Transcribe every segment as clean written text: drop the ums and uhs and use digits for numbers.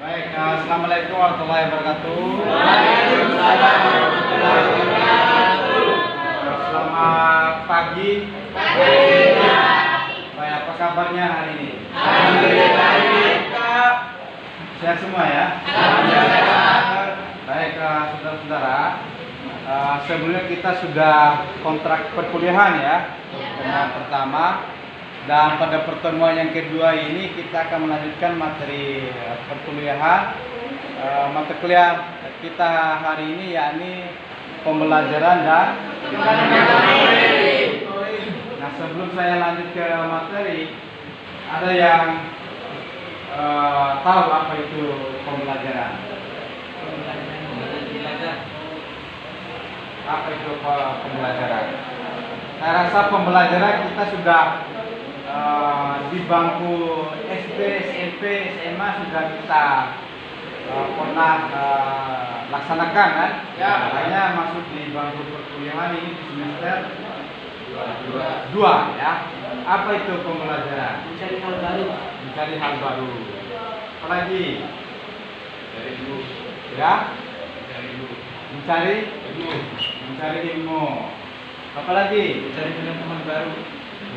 Baik, assalamualaikum warahmatullahi wabarakatuh. Waalaikumsalam warahmatullahi wabarakatuh. Selamat pagi. Pagi. Baik, apa kabarnya hari ini? Alhamdulillah baik. Sehat semua ya? Alhamdulillah. Baik, saudara-saudara. Sebelumnya kita sudah kontrak perkuliahan ya. Pertemuan pertama. Dan pada pertemuan yang kedua ini kita akan melanjutkan materi perkuliahan. Mata kuliah kita hari ini yakni pembelajaran dan Materi. Nah, sebelum saya lanjut ke materi, ada yang tahu apa itu pembelajaran? Apa itu pembelajaran? Saya rasa pembelajaran kita sudah di bangku SD, SMP, SMA sudah kita pernah laksanakan kan? Ya. Makanya masuk di bangku perkuliahan ini di semester 2 ya. Apa itu pembelajaran? Mencari hal baru. Mencari hal baru. Apalagi? Dari dulu. Ya? Dari dulu. Mencari ilmu. Apalagi? Mencari pengetahuan baru.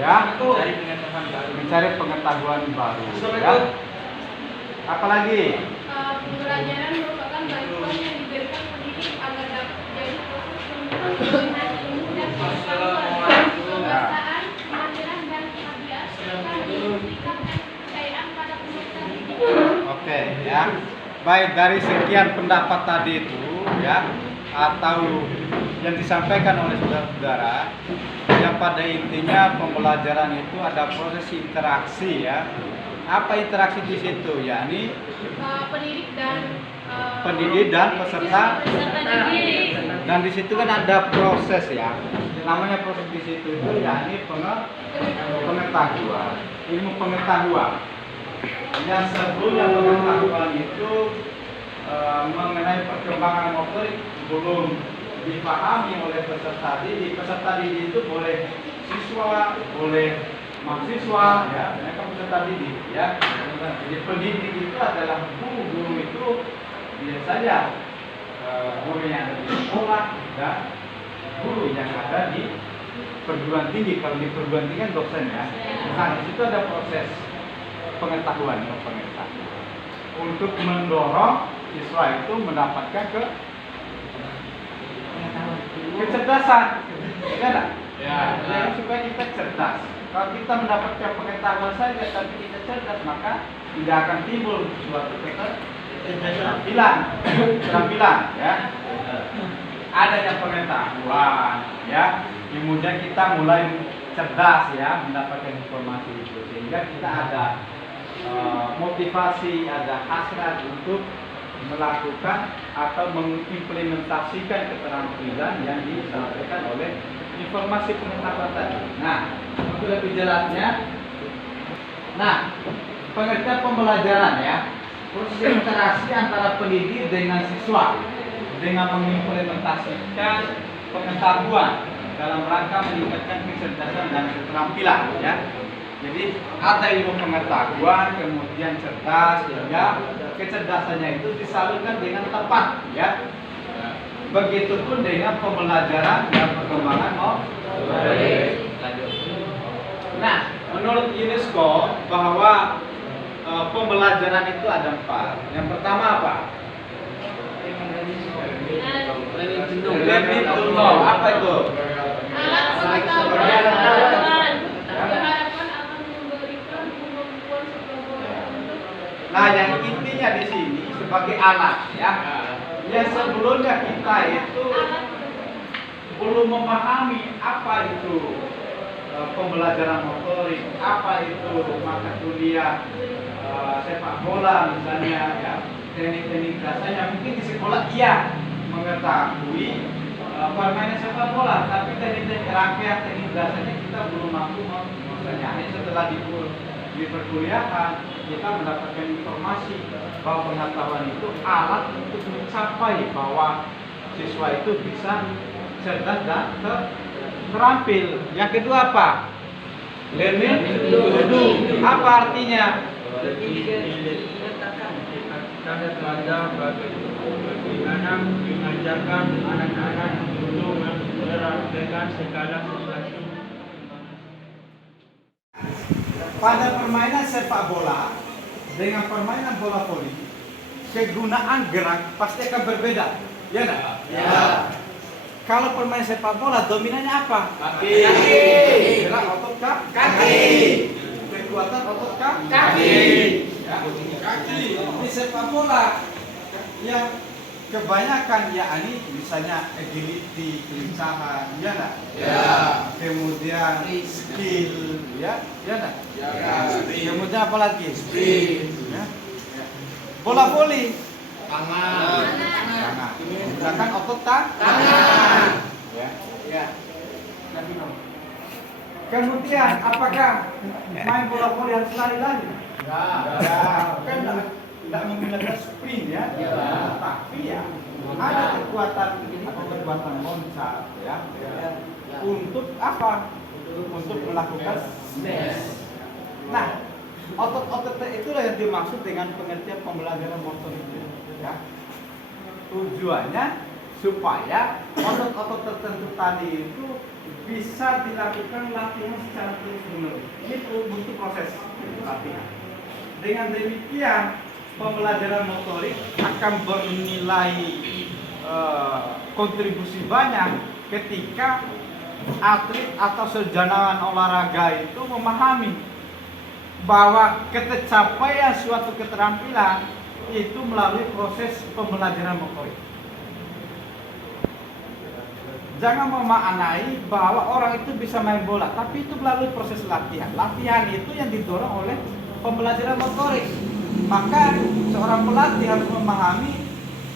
Ya? Mencari pengetahuan baru. Mencari pengetahuan baru. Ya? Assalamualaikum. Apalagi? Pembelajaran merupakan bantuan yang diberikan pendidik agar dapat menjadi proses penggunaan ilmu dan pengetahuan, kebiasaan, kemandirian dan keahlian, serta sikap dan kepercayaan pada peserta didik. Oke, ya. Baik, dari sekian pendapat tadi itu ya, atau yang disampaikan oleh saudara-saudara, yang pada intinya pembelajaran itu ada proses interaksi ya. Apa interaksi di situ? Yakni pendidik dan peserta. Dan di situ kan ada proses ya. Namanya proses di situ itu yakni pengetahuan, ilmu pengetahuan. Yang sebelumnya pengetahuan itu mengenai perkembangan motorik belum dipahami oleh peserta didik. Peserta didik itu boleh siswa, boleh mahasiswa, ya, mereka peserta didik, ya. Jadi pendidik itu adalah guru itu biasanya guru yang ada di sekolah dan guru yang ada di perguruan tinggi. Kalau di perguruan tinggi kan dosen ya. Nah, di situ ada proses pengetahuan untuk mendorong siswa itu mendapatkan kecerdasan, ya, jadi supaya kita cerdas. Kalau kita mendapatkan pengetahuan saja tapi kita cerdas, maka tidak akan timbul suatu keterampilan, ya. Adanya pengetahuan, ya, kemudian kita mulai cerdas, ya, mendapatkan informasi itu, sehingga kita ada motivasi, ada hasrat untuk melakukan atau mengimplementasikan keterampilan yang disampaikan oleh informasi pengetahuan tadi. Nah, untuk lebih jelasnya, pengertian pembelajaran ya, proses interaksi antara pendidik dengan siswa dengan mengimplementasikan pengetahuan dalam rangka meningkatkan kecerdasan dan keterampilan ya. Jadi ada ilmu pengetahuan, kemudian cerdas, sehingga kecerdasannya itu disalurkan dengan tepat, ya. Begitupun dengan pembelajaran dan perkembangan motorik. Nah, menurut UNESCO bahwa pembelajaran itu ada 4. Yang pertama apa? Learning to know. Apa itu? Alat pengetahuan diharapkan akan memberikan kemampuan seseorang untuk Nah, yang intinya di sini sebagai alat, ya. Yang sebelumnya kita itu belum memahami apa itu pembelajaran motorik, apa itu mata kuliah sepak bola misalnya, ya, teknik-teknik dasarnya. Mungkin di sekolah iya mengetahui permainan sepak bola, tapi teknik-teknik rangkaian teknik dasarnya kita belum mampu menguasainya. Hanya setelah di perkuliahan kita mendapatkan informasi bahwa pengetahuan itu alat untuk mencapai bahwa siswa itu bisa cerdas dan terampil. Yang kedua apa? Learning to do. Apa artinya? tanda teladan bagaimana mengajarkan anak-anak untuk mempraktekkan segala sesuatu. Pada permainan sepak bola dengan permainan bola voli, kegunaan gerak pasti akan berbeda, ya enggak? Ya. Kalau permainan sepak bola dominannya apa? Kaki. Gerak otot Kaki. Kekuatan otot Kaki. Ya. Di sepak bola yang kebanyakan yakni misalnya agility, kelincahan, ya enggak? Ya. Kemudian skill, ya enggak? Ya. Kemudian apa lagi? Sprint. Ya. Bola voli, Tangan. tangan. Gerakan otot Tangan. Ya. Ya. Kemudian apakah main bola voli harus lari-lari? Ya. Kan tidak menggunakan sprint ya. Tapi ya ada kekuatan loncat ya. Untuk apa? Untuk melakukan smash. Nah, otot-otot itulah yang dimaksud dengan pengertian pembelajaran motor itu ya. Tujuannya supaya otot-otot tertentu tadi itu bisa dilakukan latihan secara terus-menerus. Ini butuh proses latihan. Dengan demikian pembelajaran motorik akan bernilai kontribusi banyak ketika atlet atau sejarawan olahraga itu memahami bahwa tercapaian suatu keterampilan itu melalui proses pembelajaran motorik. Jangan memaknai bahwa orang itu bisa main bola, tapi itu melalui proses latihan. Latihan itu yang didorong oleh pembelajaran motorik. Maka seorang pelatih harus memahami,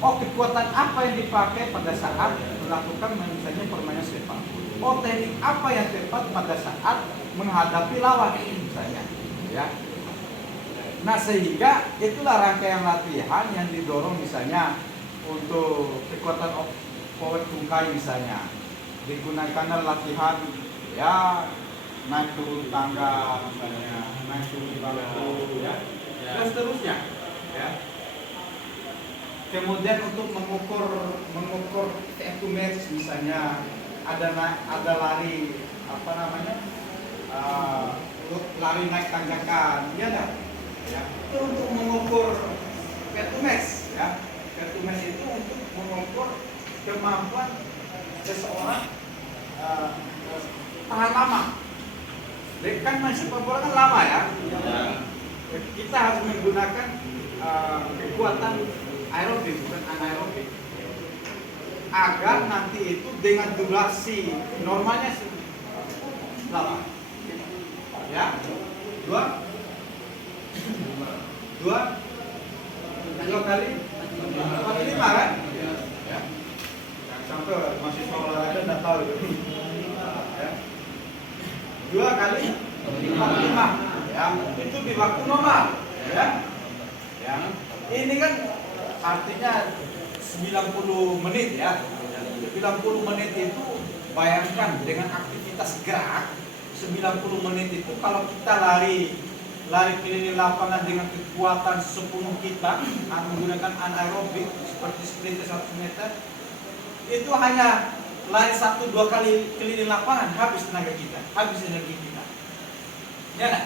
kekuatan apa yang dipakai pada saat melakukan misalnya permainan sepak bola. Teknik apa yang tepat pada saat menghadapi lawan misalnya. Ya. Nah sehingga itulah rangkaian latihan yang didorong misalnya untuk kekuatan power tungkai misalnya digunakan latihan ya naik turun tangga misalnya naik turun bangku ya dan seterusnya ya. Kemudian untuk mengukur time to match misalnya ada lari apa namanya lari naik tanjakan ya enggak ya itu untuk mengukur time to match ya. Time to match itu untuk mengukur kemampuan seseorang tahan lama. Kan main sepak bola kan lama ya. Kita harus menggunakan kekuatan aerobik bukan anaerobik agar nanti itu dengan durasi normalnya lama. Ya, dua kali 45 kan? Ya. Sampai mahasiswa olahraga nggak tahu itu. Ya. 2 kali 45 ya. Itu di waktu normal ya. Ya. Ini kan artinya 90 menit ya. 90 menit itu bayangkan dengan aktivitas gerak 90 menit itu kalau kita lari keliling lapangan dengan kekuatan sepenuh kita menggunakan anaerobik seperti sprint 100 meter itu hanya lari 1-2 kali keliling lapangan habis tenaga kita, habis energi kita. Ya enggak?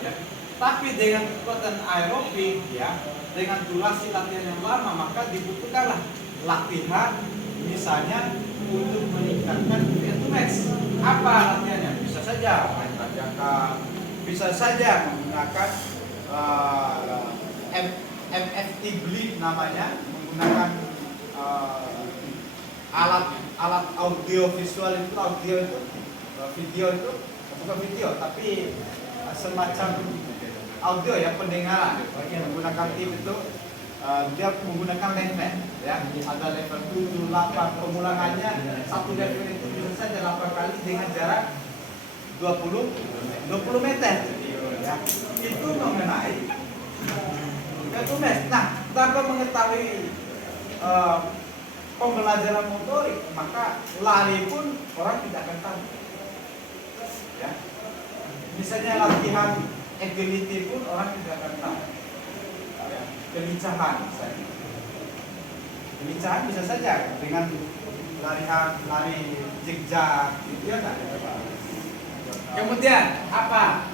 Ya. Tapi dengan kekuatan aerobik ya, dengan durasi latihan yang lama maka dibutuhkanlah latihan misalnya untuk meningkatkan fitness. Apa latihannya? Bisa saja main tanjakan, bisa saja menggunakan MFT bleed namanya, menggunakan alat audio visual itu video itu bukan video tapi semacam audio ya pendengaran menggunakan tim itu dia menggunakan level ya ada level 7, 8 pengulangannya satu level itu bisa saja 8 kali dengan jarak 20 meter ya. Itu mengenai fitness. Nah tanpa mengetahui pembelajaran motorik maka lari pun orang tidak akan tahu ya. Misalnya latihan agility pun orang tidak akan tahu ya. kelincahan misalnya. Kelincahan bisa saja dengan lari zigzag gitu ya kan. Kemudian apa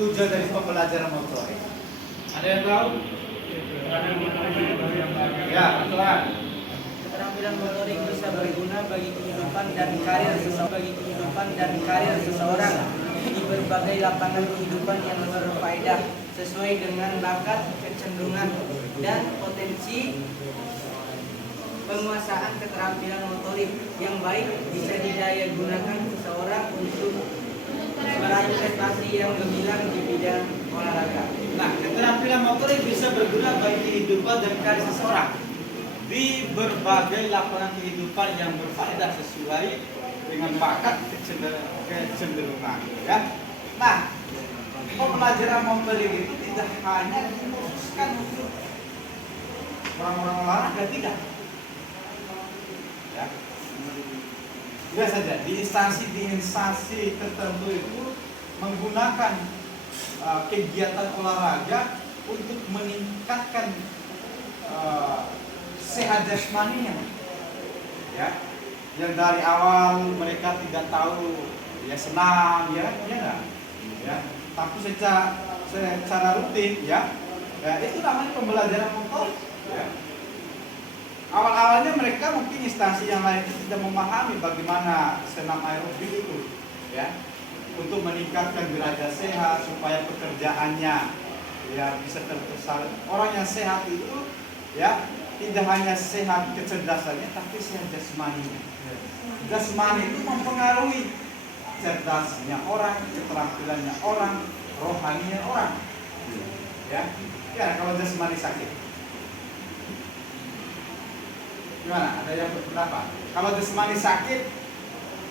tujuan dari pembelajaran motorik? Ada yang tahu? Ya, Tuhan. Keterampilan motorik bisa berguna bagi kehidupan dan karir seseorang di berbagai lapangan kehidupan yang berfaedah sesuai dengan bakat, kecenderungan, dan potensi. Penguasaan keterampilan motorik yang baik bisa didaya gunakan seseorang untuk meraih prestasi yang gemilang di bidang olahraga. Nah, keterampilan motorik bisa berguna bagi kehidupan dan karir seseorang di berbagai lapangan kehidupan yang berfaedah sesuai dengan bakat kecenderungan. Ya. Nah, pembelajaran motorik itu tidak hanya dikhususkan untuk orang-orang olahraga, tidak. Ya. Tidak saja di instansi tertentu itu menggunakan kegiatan olahraga untuk meningkatkan sehat jasmaninya, ya. Yang dari awal mereka tidak tahu, ya senang, ya enggak, ya. Tapi secara rutin, ya itu namanya pembelajaran motorik, ya. Awal-awalnya mereka mungkin instansi yang lain itu tidak memahami bagaimana senam aerobik itu, ya, untuk meningkatkan derajat sehat supaya pekerjaannya ya bisa tersalur. Orang yang sehat itu ya tidak hanya sehat kecerdasannya tapi sehat jasmaninya. Jasmani itu mempengaruhi cerdasnya orang, keterampilannya orang, rohaninya orang. Ya kalau jasmani sakit. Gimana? Ada yang berpendapat? Kalau jasmani sakit,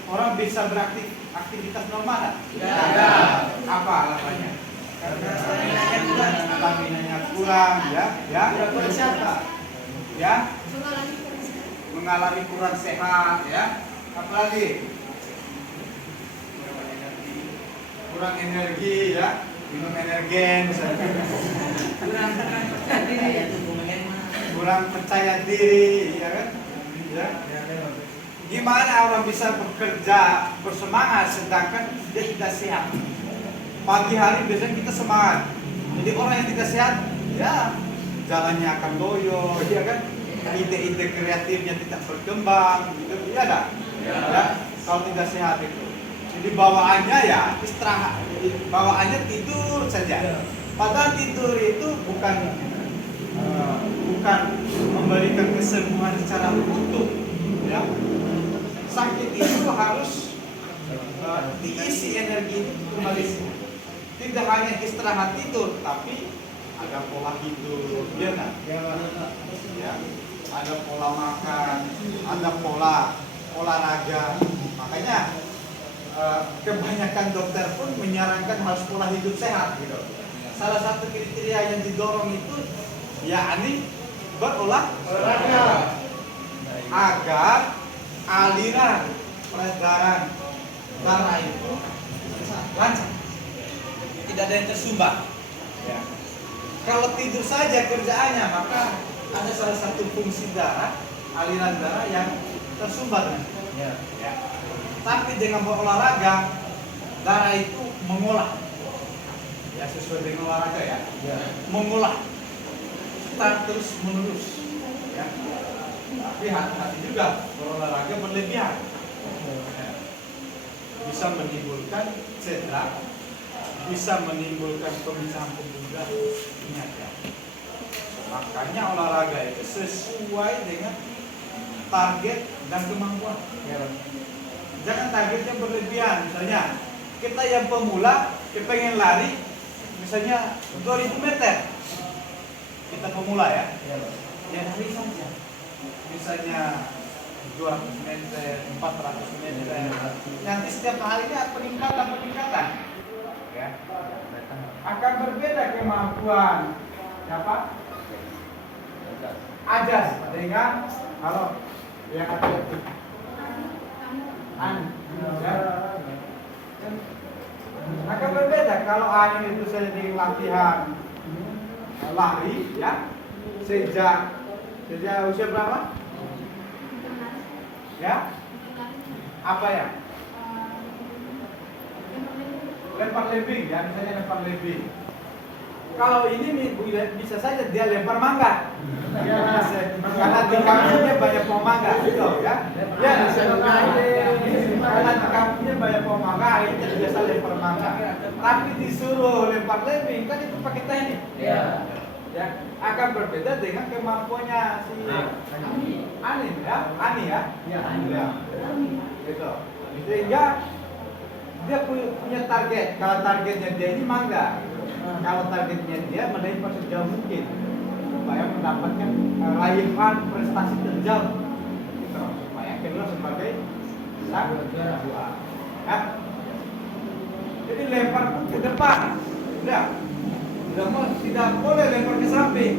orang bisa beraktivitas normal? Ya. Apa alasannya? Staminanya kurang, ya, mengalami kurang sehat, ya. Apalagi kurang energi, ya, minum energen, misalnya. Kurang percaya diri, ya kan? Ya. Gimana orang bisa bekerja bersemangat sedangkan dia tidak sehat? Pagi hari biasanya kita semangat. Jadi orang yang tidak sehat, ya jalannya akan loyo, ya kan? Ide-ide kreatifnya tidak berkembang, gitu, ya kan? Ya. Kalau tidak sehat itu, jadi bawaannya ya istirahat, bawaannya tidur saja. Padahal tidur itu bukan memberikan kesembuhan secara utuh, ya. Sakit itu harus diisi energi itu kembali. Tidak hanya istirahat tidur, tapi ada pola hidup, ya kan? Ya, ada pola makan, ada pola olahraga. Makanya kebanyakan dokter pun menyarankan harus pola hidup sehat, gitu. Salah satu kriteria yang didorong itu yakni berolahraga agar aliran peredaran darah itu lancar, tidak ada yang tersumbat. Ya. Kalau tidur saja kerjaannya, maka ada salah satu fungsi darah, aliran darah yang tersumbat. Ya. Tapi dengan berolahraga, darah itu mengolah, ya sesuai dengan olahraga, ya. Mengolah terus menerus, ya. Tapi hati-hati juga berolahraga berlebihan, ya. Bisa menimbulkan cedera, bisa menimbulkan pemisahan pembuluh. Ingat, ya. Makanya olahraga itu sesuai dengan target dan kemampuan. Ya. Jangan targetnya berlebihan. Misalnya kita yang pemula, kita pengen lari, misalnya 2000 meter. Kita pemula, ya. Ya lari saja. Misalnya 200 meter, 400 meter. Nanti setiap harinya peningkatan. Ya. Akan berbeda kemampuan siapa? Ajas dengan kalau yang atletik. Akan berbeda kalau Anin itu saja di latihan lari, ya, Sejak usia berapa? Ya? Apa ya? Lempar lebing ya, misalnya lempar lebing. Kalau ini bisa saja dia lempar mangga. Karena di kampungnya banyak pohon mangga, gitu ya. Ya, karena di kampungnya banyak pohon mangga, akhirnya biasa lempar mangga. Tapi disuruh lempar lebing kan itu pakai teknik. Ya, akan berbeda dengan kemampuannya si Ani ya. Ya. Gitu. Sehingga dia punya target. Kalau targetnya dia ini mangga, kalau targetnya dia melempar sejauh mungkin supaya mendapatkan raihan prestasi terjauh, gitu. Supaya keluar sebagai juara. Ya. Jadi lempar pun ke depan, tidak boleh lempar ke samping.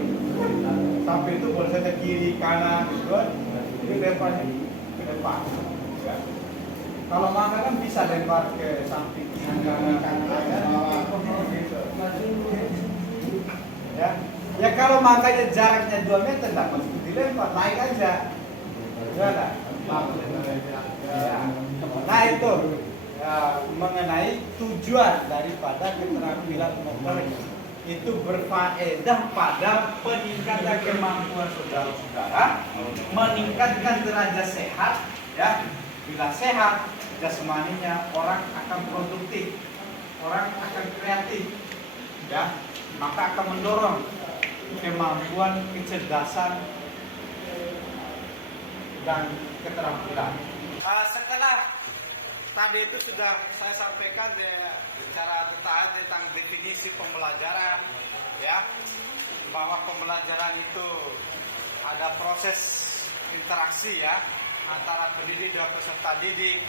Samping itu boleh saja kiri kanan, gitu. Jadi lemparnya ke depan. Ya. Kalau mangga kan bisa lempar ke samping, kanan, ya. Ya kalau mangkanya jaraknya 2 meter, tak mesti dilempar, naik aja. Ya, ya. Nah itu mengenai tujuan daripada keterampilan motorik itu berfaedah pada peningkatan kemampuan saudara-saudara, meningkatkan derajat sehat, ya. Bila sehat jasmaninya, orang akan produktif, orang akan kreatif, ya, maka akan mendorong kemampuan, kecerdasan dan keterampilan. Setelah tadi itu sudah saya sampaikan secara detail tentang definisi pembelajaran, ya, bahwa pembelajaran itu ada proses interaksi, ya, antara pendidik dan peserta didik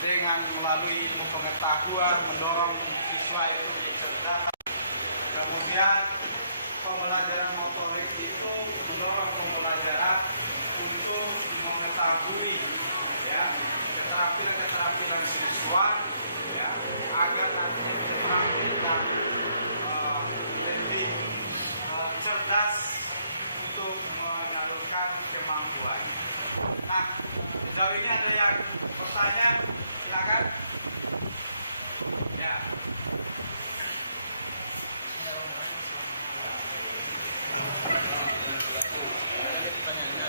dengan melalui ilmu pengetahuan mendorong siswa itu cerdas. Kemudian pembelajaran motorik itu mendorong pembelajaran untuk mengetahui, ya, keterampilan siswa, ya, agar nanti terampil lebih cerdas untuk menyalurkan kemampuan. Nah, sejauh ini ada yang bertanya, silakan. Ya.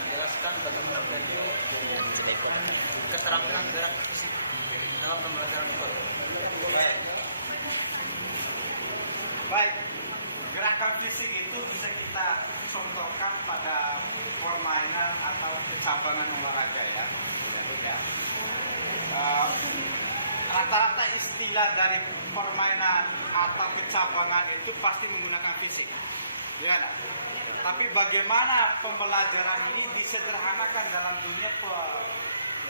Jelaskan bagaimana belajar keterampilan gerak fisik dalam pembelajaran motorik. Baik, gerakan fisik itu bisa kita contohkan pada permainan atau cabang olahraga, ya. Rata-rata istilah dari permainan atau kecabangan itu pasti menggunakan fisik, ya. Tapi bagaimana pembelajaran ini disederhanakan dalam dunia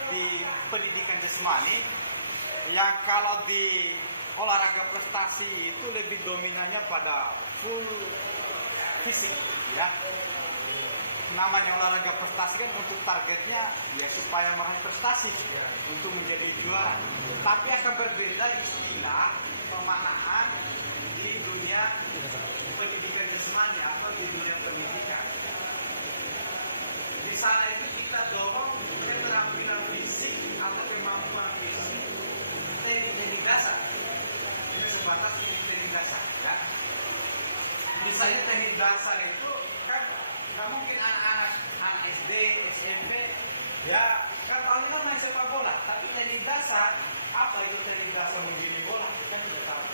di pendidikan jasmani, yang kalau di olahraga prestasi itu lebih dominannya pada full fisik, ya. Namanya olahraga prestasi kan untuk targetnya ya supaya meraih prestasi, untuk menjadi juara. Tapi akan berbeda istilah pemaknaan di dunia pendidikan jasmani atau di dunia pendidikan. Di sana itu kita dorong keterampilan fisik atau kemampuan fisik teknik dasar. Ini sebatas teknik dasar, ya. Misalnya teknik dasar itu kan nggak mungkin anak SD, SMP, ya, kan paling main sepak bola. Tapi teknik dasar, apa itu teknik dasar menggiring bola? Kan tidak tahu.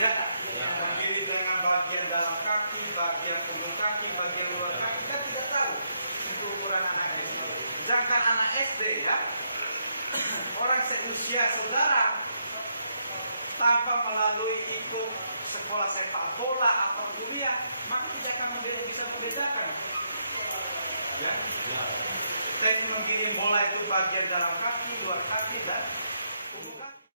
Ya kan? Menggiring dengan bagian dalam kaki, bagian punggung kaki, bagian luar kaki, kan tidak tahu. Untuk ukuran anak SD. Sedangkan anak SD, ya, orang seusia saudara tanpa melalui ikut sekolah sepak bola atau dunia, maka tidak akan bisa membedakan. Ya. Teknik menggiring bola itu bagian dalam kaki, luar kaki, dan